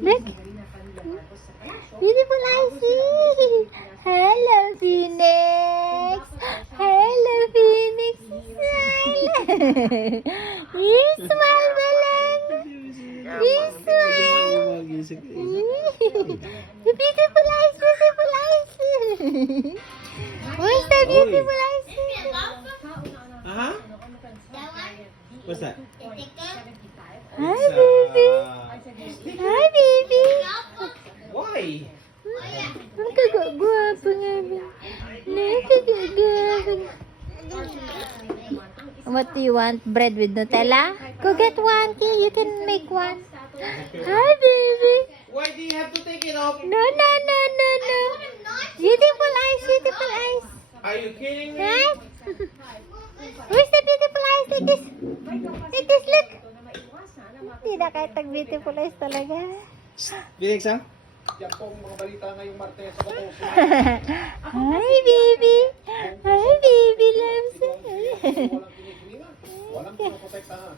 Look. Beautiful eyes. Hello, Phoenix. Hello, Phoenix. Smile. You smile, Belen. You smile. Beautiful eyes, beautiful eyes. Where's the beautiful eyes? Uh-huh. What's that? Hi, baby. Hi, baby. Why? Ang kagagwapo nga ba? Nakagagwapo. What do you want? Bread with Nutella? Go get one, Key. You can make one. Hi, baby. Why do you have to take it off? No, no, no, no, no. Beautiful eyes, beautiful eyes. Are you kidding me? Right? Where's the beautiful eyes? Like this. Like this, look. Hindi na kahit beautiful eyes talaga. Phoenix, ha? Yan po ang mga balita ngayong Martes sa Hi, baby. Hi, baby loves. Walang kinikilingan. Walang pinoprotektahan.